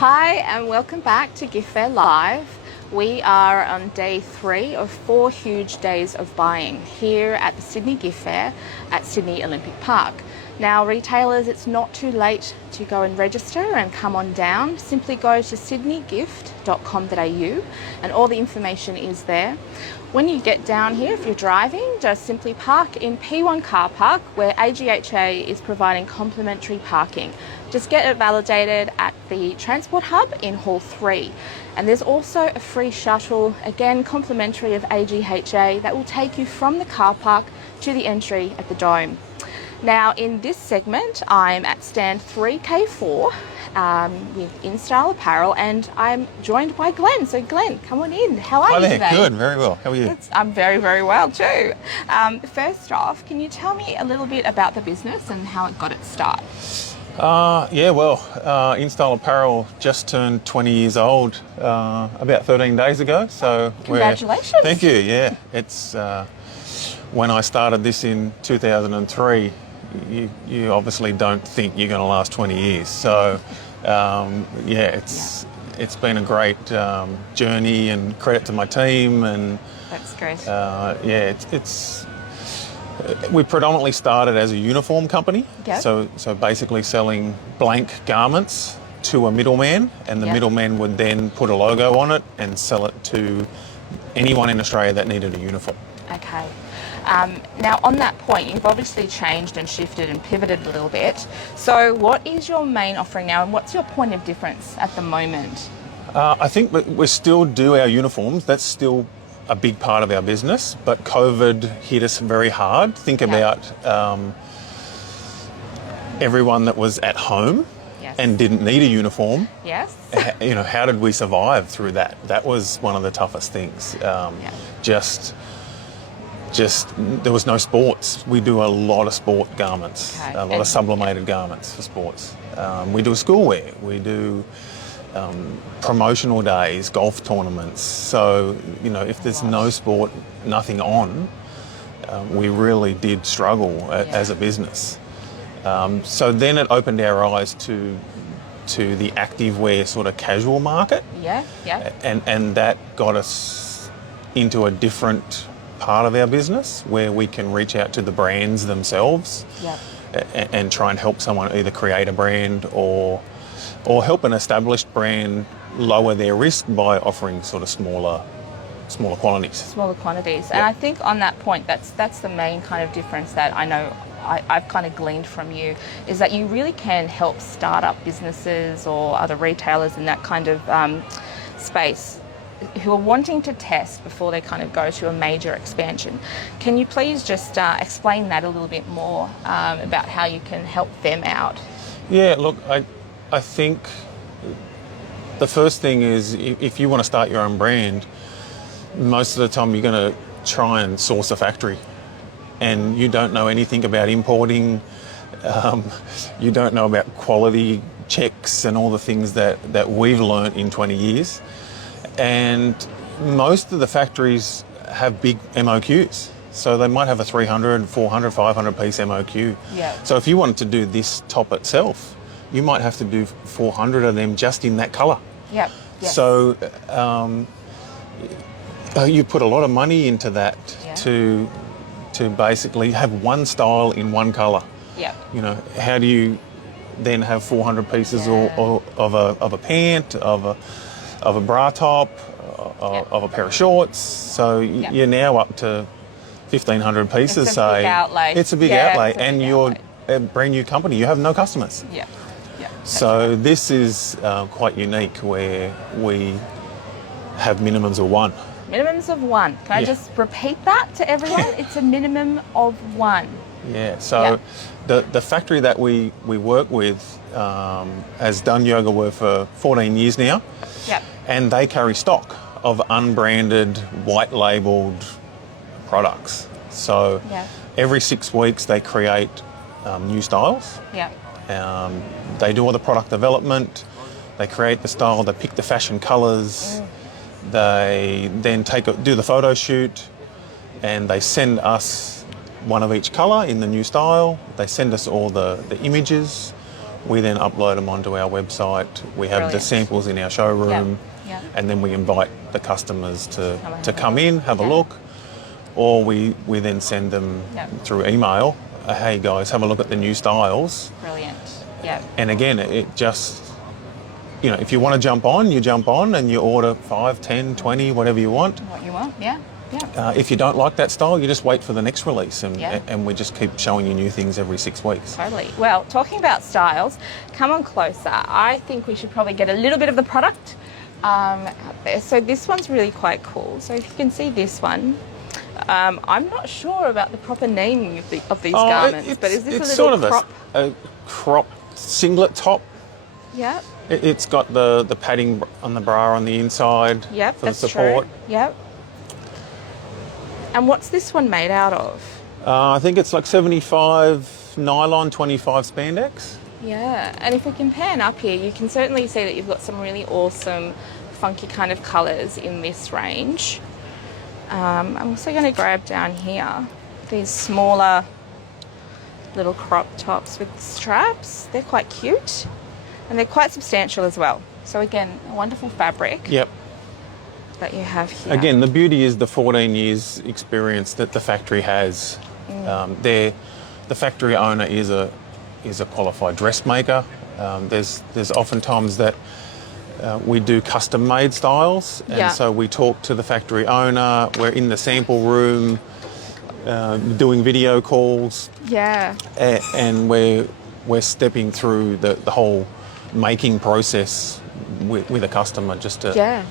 Hi and welcome back to Gift Fair Live. We are on day 3 of 4 huge days of buying here at the Sydney Gift Fair at Sydney Olympic Park. Now retailers, it's not too late to go and register and come on down. Simply go to sydneygift.com.au and all the information is there. When you get down here, if you're driving, just simply park in P1 car park where AGHA is providing complimentary parking. Just get it validated at the transport hub in Hall 3. And there's also a free shuttle, again complimentary of AGHA, that will take you from the car park to the entry at the Dome. Now in this segment, I'm at stand 3K4 in Style Apparel and I'm joined by Glenn. So Glenn, come on in. How are you today? Good, very well. How are you? I'm very, very well too. First off, can you tell me a little bit about the business and how it got its start? In Style Apparel just turned 20 years old about 13 days ago. So congratulations. Thank you, yeah. It's when I started this in 2003, you obviously don't think you're going to last 20 years. So it's been a great journey and credit to my team. And that's great. We predominantly started as a uniform company, yep. so basically selling blank garments to a middleman, and the yep. middleman would then put a logo on it and sell it to anyone in Australia that needed a uniform. Okay. Now on that point, you've obviously changed and shifted and pivoted a little bit. So what is your main offering now and what's your point of difference at the moment? I think we still do our uniforms. That's still a big part of our business, but COVID hit us very hard. Think about everyone that was at home yes. and didn't need a uniform. Yes. How did we survive through that? That was one of the toughest things. Just there was no sports. We do a lot of sport garments, a lot of sublimated garments for sports. We do schoolwear. We do promotional days, golf tournaments. So, if there's no sport, nothing on, we really did struggle as a business. So then it opened our eyes to the activewear sort of casual market. Yeah. And that got us into a different part of our business where we can reach out to the brands themselves and try and help someone either create a brand or help an established brand lower their risk by offering sort of smaller quantities. Smaller quantities. And I think on that point, that's the main kind of difference that I know I've kind of gleaned from you, is that you really can help start-up businesses or other retailers in that kind of space who are wanting to test before they kind of go to a major expansion. Can you please just explain that a little bit more about how you can help them out? Yeah, look, I think the first thing is if you want to start your own brand, most of the time you're going to try and source a factory and you don't know anything about importing, you don't know about quality checks and all the things that we've learnt in 20 years. And most of the factories have big MOQs. So they might have a 300, 400, 500 piece MOQ. Yeah. So if you wanted to do this top itself, you might have to do 400 of them just in that colour. Yep. Yes. So you put a lot of money into that to basically have one style in one colour. Yeah. How do you then have 400 pieces of a pant, of a bra top, of a pair of shorts? So you're now up to 1,500 pieces. It's a big outlay. It's a big outlay, and you're a brand new company. You have no customers. Yeah. So this is quite unique, where we have minimums of one. Minimums of one. Can I just repeat that to everyone? It's a minimum of one. Yeah. So the factory that we work with has done yoga wear for 14 years now. Yep. And they carry stock of unbranded, white labelled products. So every 6 weeks they create new styles. Yeah. They do all the product development, they create the style, they pick the fashion colours, they then do the photo shoot, and they send us one of each colour in the new style. They send us all the images. We then upload them onto our website. We have the Brilliant. samples in our showroom, Yep. and then we invite the customers to Have a come in, have a Yeah. look, or we then send them Yep. through email. Hey guys, have a look at the new styles. Brilliant. Yeah. And again, it just, you know, if you want to jump on, you jump on and you order 5, 10, 20, whatever you want. What you want? Yeah. Yeah. If you don't like that style, you just wait for the next release, Yeah. and we just keep showing you new things every 6 weeks. Totally. Well, talking about styles, come on closer. I think we should probably get a little bit of the product out there. So this one's really quite cool. So if you can see this one, I'm not sure about the proper naming of these garments, but is this it's a little sort of crop? a crop singlet top. Yep. It's got the padding on the bra on the inside Yep. for the That's support. true. Yep. And what's this one made out of? I think it's like 75 nylon, 25 spandex. Yeah, and if we can pan up here, you can certainly see that you've got some really awesome, funky kind of colours in this range. I'm also going to grab down here these smaller little crop tops with straps. They're quite cute, and they're quite substantial as well. So again, a wonderful fabric Yep. that you have here. Again, the beauty is the 14 years experience that the factory has. The factory owner is a qualified dressmaker. There's oftentimes that we do custom made styles, and so we talk to the factory owner. We're in the sample room doing video calls, Yeah. and we're stepping through the whole making process with a customer just to Yeah.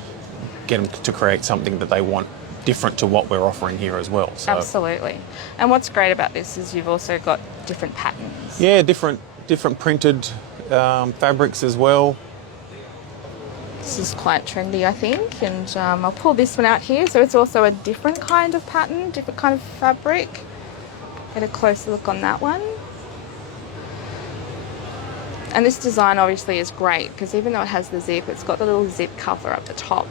get them to create something that they want different to what we're offering here as well. So, Absolutely. And what's great about this is you've also got different patterns. yeah, different printed fabrics as well. This is quite trendy, I think, and I'll pull this one out here. So it's also a different kind of pattern, different kind of fabric. Get a closer look on that one. And this design obviously is great because even though it has the zip, it's got the little zip cover at the top.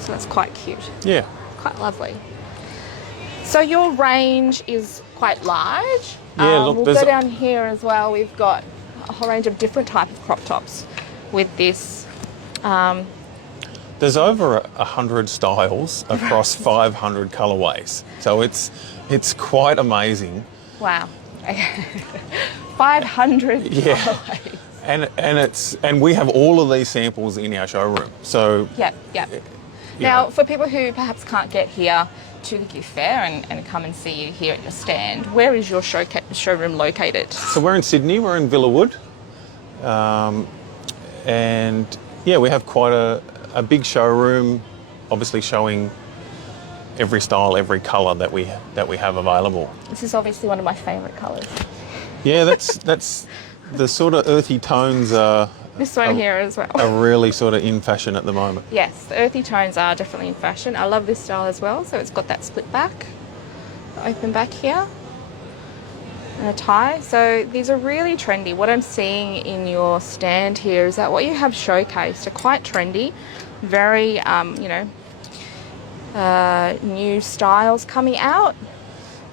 So that's quite cute, Yeah. quite lovely. So your range is quite large. Yeah, look, we'll there's go down here as well. We've got a whole range of different type of crop tops with this. There's over 100 styles across 500 colorways. So it's quite amazing. Wow. 500 Yeah. colorways. And we have all of these samples in our showroom. So Yep. Now, for people who perhaps can't get here to the gift fair and come and see you here at your stand, where is your showroom located? So we're in Sydney, we're in Villawood. And yeah, we have quite a big showroom, obviously showing every style, every colour that we have available. This is obviously one of my favourite colours. Yeah, that's the sort of earthy tones are This one here as well. are really sort of in fashion at the moment. Yes, the earthy tones are definitely in fashion. I love this style as well. So it's got that split back, the open back here, and a tie. So these are really trendy. What I'm seeing in your stand here is that what you have showcased are quite trendy, very, new styles coming out.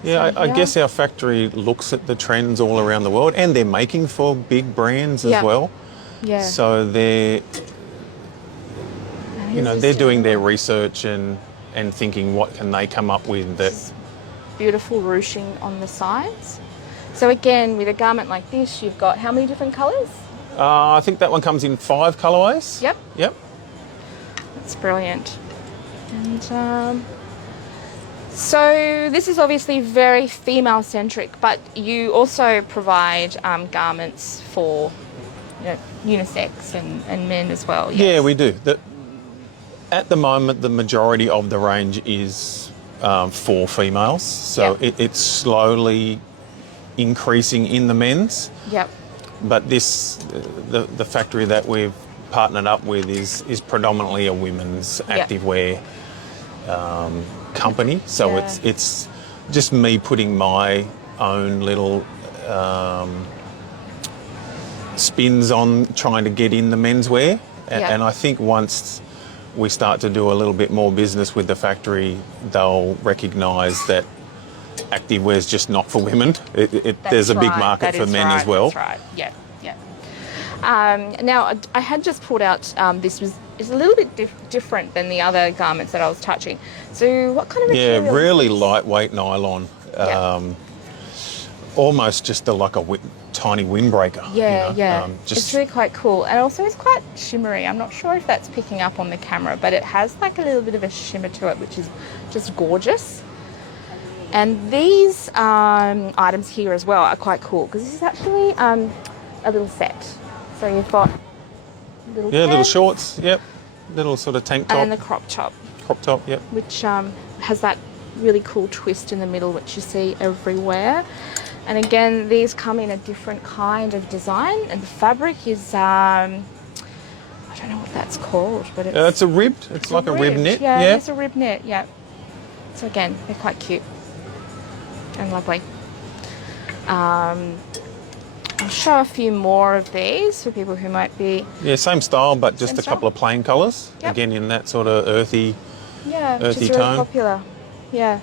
Yeah, So, I guess our factory looks at the trends all around the world, and they're making for big brands as Yeah. well. Yeah. So they're doing their research and thinking what can they come up with that. Beautiful ruching on the sides. So again, with a garment like this, you've got how many different colours? I think that one comes in 5 colorways. Yep. Yep. That's brilliant. And so this is obviously very female centric, but you also provide garments for unisex and men as well. Yes. Yeah, we do. At the moment, the majority of the range is for females, so Yep. it's slowly increasing in the men's. Yep. But the factory that we've partnered up with is predominantly a women's Yep. activewear company. So Yeah. it's just me putting my own little spins on trying to get in the menswear. Yeah. And I think once we start to do a little bit more business with the factory, they'll recognise that activewear is just not for women. There's a big market for men as well. That's right. Yeah, yeah. Now, I had just pulled out, it's a little bit different than the other garments that I was touching. So what kind of material? Yeah, really lightweight nylon. Almost just like a tiny windbreaker. Yeah, yeah. It's really quite cool. And also it's quite shimmery. I'm not sure if that's picking up on the camera, but it has like a little bit of a shimmer to it, which is just gorgeous. And these items here as well are quite cool because this is actually a little set. So you've got little pants, little shorts, yep. Little sort of tank top. And then the crop top. Crop top, yep. Which has that really cool twist in the middle, which you see everywhere. And again, these come in a different kind of design, and the fabric is, I don't know what that's called, but it's a ribbed, it's like a ribbed knit. Yeah, it's a ribbed knit, yeah. So again, they're quite cute and lovely. I'll show a few more of these for people who might be... Yeah, same style, but just a couple of plain colours. Yep. Again, in that sort of earthy tone. Yeah, which is really popular. Yeah.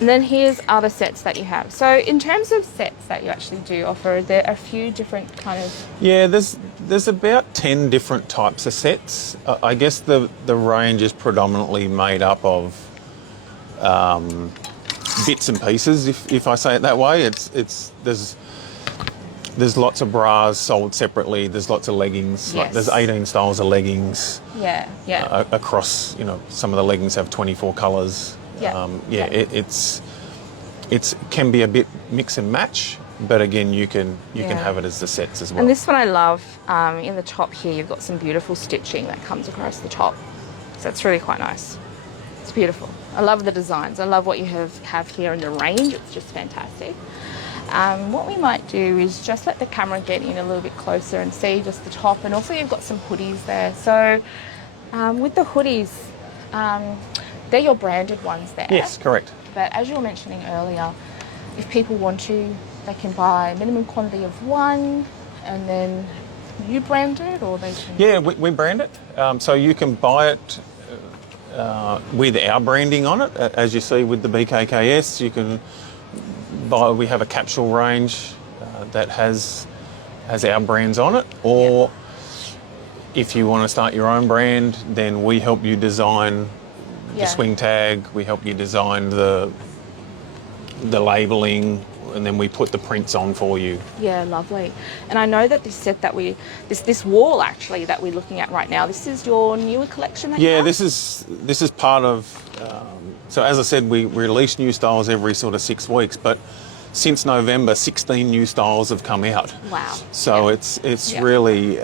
And then here's other sets that you have. So in terms of sets that you actually do offer, there are a few different kind of... Yeah, there's about 10 different types of sets. I guess the range is predominantly made up of bits and pieces, if I say it that way. There's lots of bras sold separately. There's lots of leggings. Yes. Like there's 18 styles of leggings. Yeah, yeah. Across, some of the leggings have 24 colours. Yeah. It can be a bit mix and match, but again, you can have it as the sets as well. And this one I love. In the top here, you've got some beautiful stitching that comes across the top. So it's really quite nice. It's beautiful. I love the designs. I love what you have here in the range. It's just fantastic. What we might do is just let the camera get in a little bit closer and see just the top, and also you've got some hoodies there. So with the hoodies, they're your branded ones there. Yes, correct. But as you were mentioning earlier, if people want to, they can buy a minimum quantity of one, and then you brand it, or they can... Yeah, we brand it. So you can buy it with our branding on it. As you see with the BKKS, you can buy... We have a capsule range that has our brands on it. Or if you want to start your own brand, then we help you design the swing tag, we help you design the labelling, and then we put the prints on for you. Yeah, lovely. And I know that this set that this wall actually that we're looking at right now, this is your newer collection that you have? This is part of, so as I said, we release new styles every sort of 6 weeks, but since November, 16 new styles have come out. Wow. So it's really...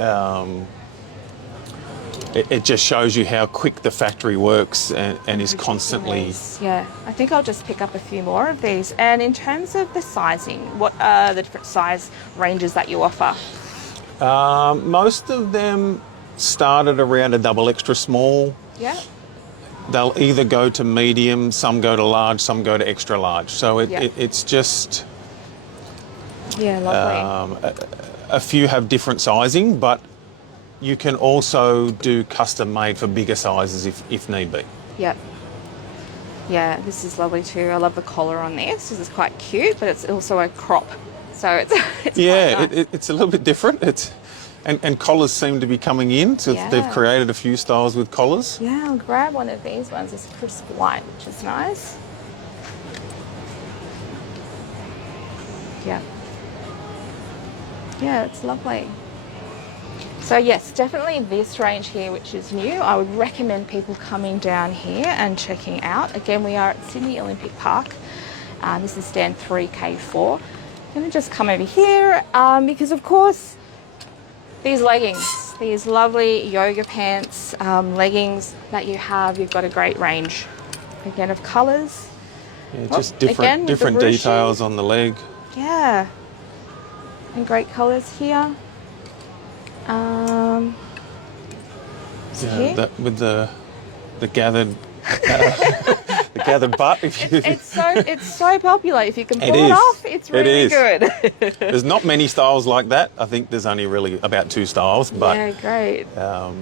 It just shows you how quick the factory works and is constantly... Yeah, I think I'll just pick up a few more of these. And in terms of the sizing, what are the different size ranges that you offer? Most of them started around a double extra small. Yeah. They'll either go to medium, some go to large, some go to extra large. So it's just... Yeah, lovely. A few have different sizing, but you can also do custom made for bigger sizes if need be. Yep. Yeah, this is lovely too. I love the collar on this. This is quite cute, but it's also a crop. So it's quite nice. It's a little bit different. And collars seem to be coming in. So they've created a few styles with collars. Yeah, I'll grab one of these ones. It's crisp white, which is nice. Yeah. Yeah, it's lovely. So yes, definitely this range here, which is new. I would recommend people coming down here and checking out. Again, we are at Sydney Olympic Park. This is stand 3K4. I'm going to just come over here because, of course, these leggings, these lovely yoga pants, leggings that you have, you've got a great range, again, of colours. Yeah, just different details on the leg. Yeah, and great colours here. With the gathered the gathered butt. It's so popular. If you can pull it off, it's really good. There's not many styles like that. I think there's only really about 2 styles. But yeah, great. No,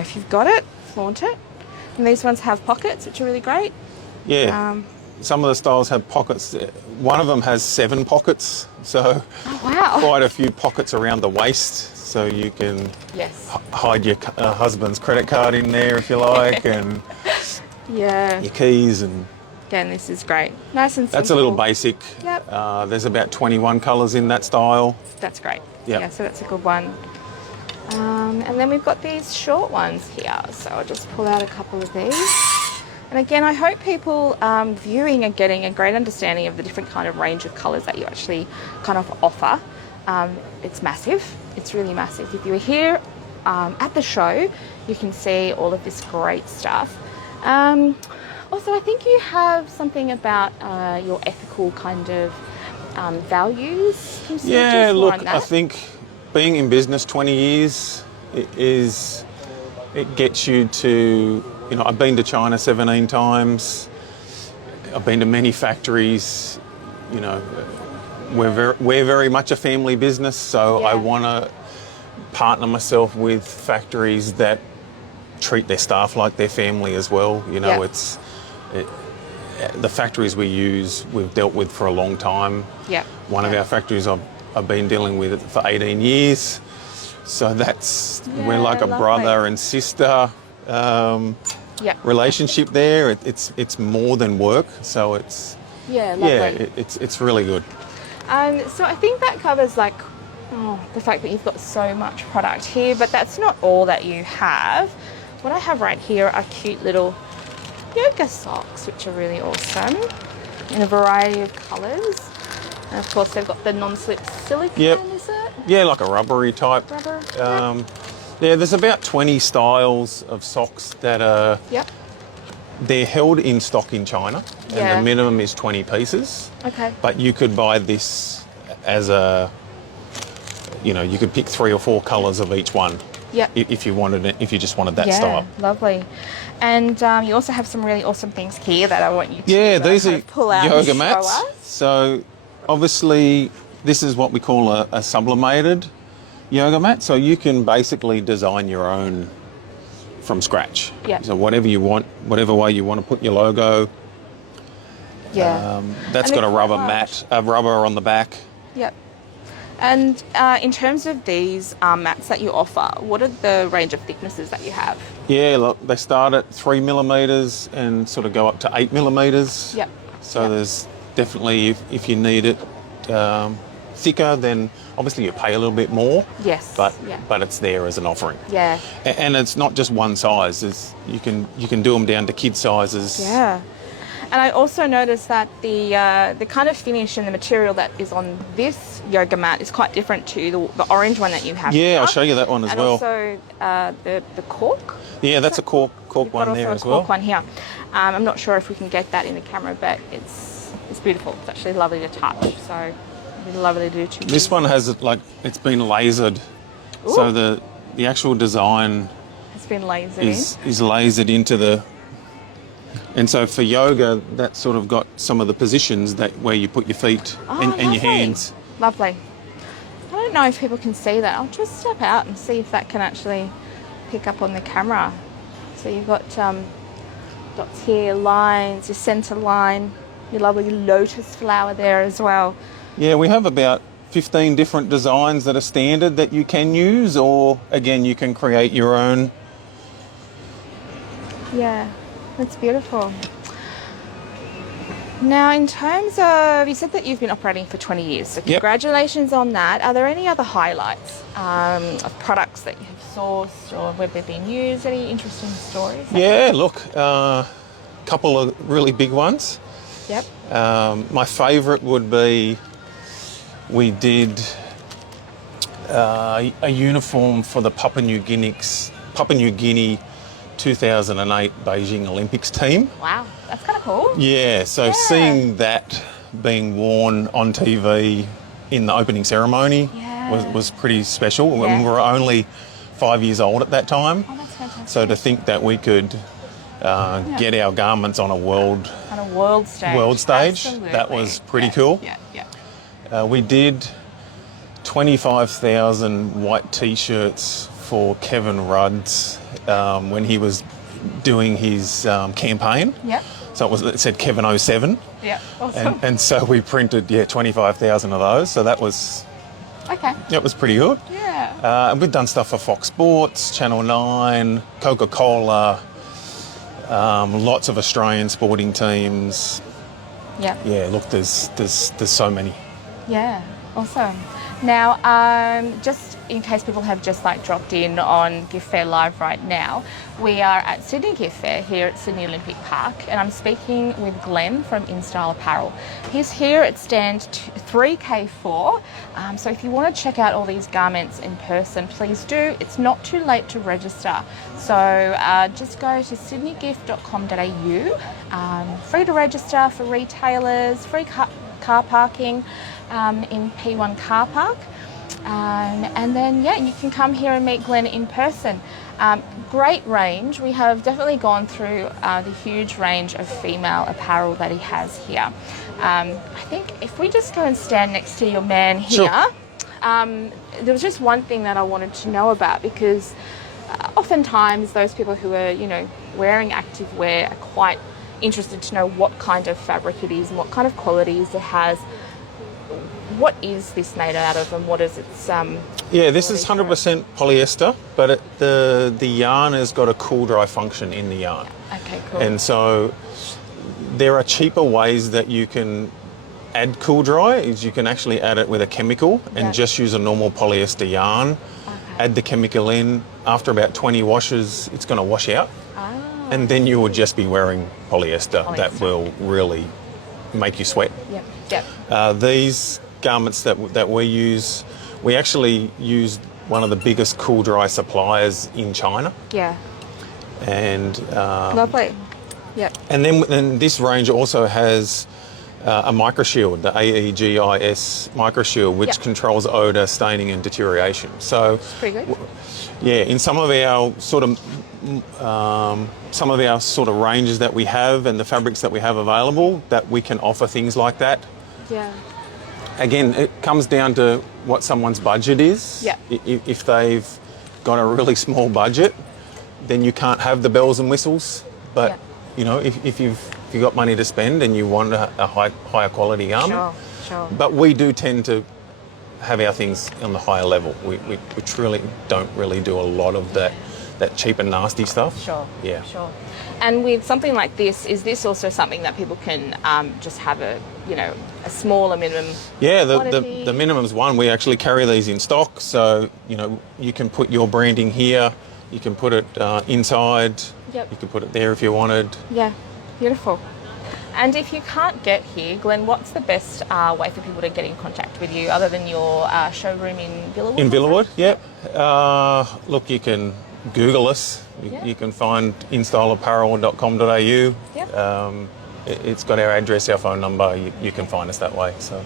if you've got it, flaunt it. And these ones have pockets, which are really great. Yeah. Some of the styles have pockets. One of them has 7 pockets, so Oh, wow. quite a few pockets around the waist, so you can Yes. hide your husband's credit card in there if you like, and Yeah. your keys. And Again, this is great. Nice and simple. that's a little basic. Yep. There's about 21 colours in that style. That's great. Yep. Yeah, so that's a good one. And then we've got these short ones here. So I'll just pull out a couple of these. And again, I hope people viewing are getting a great understanding of the different kind of range of colours that you actually kind of offer. It's massive. It's really massive. If you were here at the show, you can see all of this great stuff. Also, I think you have something about your ethical kind of values. Can you say just more look, on that? I think being in business 20 years it gets you to, I've been to China 17 times. I've been to many factories. We're very much a family business, so Yeah. I want to partner myself with factories that treat their staff like their family as well. Yeah. The factories we've dealt with for a long time. Yeah. One of our factories I've been dealing with it for 18 years. So we're like a lovely. brother and sister relationship there. It's more than work, so it's lovely. it's really good. So I think that covers the fact that you've got so much product here, but that's not all that you have. What I have right here are cute little yoga socks, which are really awesome in a variety of colours. And of course they've got the non-slip silicone, Yep. is it? Yeah, like a rubbery type. Rubber? Yeah, there's about 20 styles of socks that are Yep. they're held in stock in China, and Yeah. the minimum is 20 pieces. Okay. But you could buy this as you could pick 3 or 4 colours of each one. Yep. If you wanted it, if you just wanted that Yeah, style. lovely. And you also have some really awesome things here that I want you to These kind are of pull out and yoga show mats. us. So obviously this is what we call a sublimated yoga mat. So you can basically design your own from scratch. Yeah. So whatever you want, whatever way you want to put your logo. Yeah. That's And got a they're rubber quite mat, a rubber on the back. Yep. And in terms of these mats that you offer, what are the range of thicknesses that you have? Yeah, look, they start at 3 millimetres and sort of go up to 8 millimetres. Yep. So Yep. there's definitely, if you need it thicker, then obviously you pay a little bit more. Yes. But it's there as an offering. Yeah. And it's not just one size. You can do them down to kid sizes. Yeah. And I also noticed that the kind of finish and the material that is on this yoga mat is quite different to the orange one that you have. Yeah, here. I'll show you that one as and well. also the cork. Yeah, that's a cork You've got one there also as a cork well. one here. I'm not sure if we can get that in the camera, but it's beautiful. It's actually lovely to touch. So it's lovely to do too. This one has it's been lasered. Ooh. So the actual design It's been lasered is lasered into the. And so for yoga, that's sort of got some of the positions where you put your feet and your lovely. hands. Lovely. I don't know if people can see that. I'll just step out and see if that can actually pick up on the camera. So you've got dots here, lines, your centre line, your lovely lotus flower there as well. Yeah, we have about 15 different designs that are standard that you can use, or again, you can create your own. Yeah, that's beautiful. Now, in terms of, you said that you've been operating for 20 years, so congratulations on that. Are there any other highlights of products that you have sourced or where they've been used? Any interesting stories? Yeah, look, a couple of really big ones. Yep. My favourite would be we did a uniform for the Papua New Guinea 2008 Beijing Olympics team. Wow, that's kind of cool. Yeah, so seeing that being worn on TV in the opening ceremony was pretty special. Yeah. We were only 5 years old at that time. Oh, that's fantastic. So to think that we could get our garments on a world stage, Absolutely. that was pretty cool. Yeah. We did 25,000 white T-shirts for Kevin Rudd's when he was doing his campaign. Yep. So it said Kevin 07. Yeah. Awesome. And so we printed 25,000 of those. So that was pretty good. Yeah. And we've done stuff for Fox Sports, Channel 9, Coca-Cola, lots of Australian sporting teams. Yeah. Yeah, look, there's so many. Yeah, awesome. Now, just in case people have just dropped in on Gift Fair Live right now, we are at Sydney Gift Fair here at Sydney Olympic Park, and I'm speaking with Glenn from Style Apparel. He's here at stand 3K4, so if you want to check out all these garments in person, please do. It's not too late to register, so just go to sydneygift.com.au, free to register for retailers, free car parking in P1 car park. And then, you can come here and meet Glenn in person. Great range. We have definitely gone through the huge range of female apparel that he has here. I think if we just go and stand next to your man here, sure. There was just one thing that I wanted to know about, because oftentimes those people who are, wearing active wear are quite interested to know what kind of fabric it is and what kind of qualities it has. What is this made out of, and what is its this is 100% polyester, but the yarn has got a cool dry function in the yarn. Okay, cool. And so there are cheaper ways that you can add cool dry. Is you can actually add it with a chemical and just use a normal polyester yarn. Okay. Add the chemical in. After about 20 washes, it's going to wash out. Oh. And then you would just be wearing polyester. That will really make you sweat. Yep. These garments that we use, we actually use one of the biggest cool dry suppliers in China. Yeah. And lovely. Yep. And then this range also has a microshield, the AEGIS microshield, which controls odour, staining and deterioration. So it's pretty good. In some of our sort of ranges that we have and the fabrics that we have available, that we can offer things like that. Yeah. Again, it comes down to what someone's budget is. Yeah. If they've got a really small budget, then you can't have the bells and whistles. But if you've got money to spend and you want a higher quality garment, sure. But we do tend to have our things on the higher level. We truly don't really do a lot of that cheap and nasty stuff. Sure. Yeah. Sure. And with something like this, is this also something that people can just have a smaller minimum? Yeah, the minimum's one. We actually carry these in stock, so you can put your branding here. You can put it inside. Yep. You can put it there if you wanted. Yeah, beautiful. And if you can't get here, Glenn, what's the best way for people to get in contact with you, other than your showroom in Villawood? In Villawood, yep. Look, you can Google us. You can find styleapparel.com.au. Yep. It's got our address, our phone number. You can find us that way. So.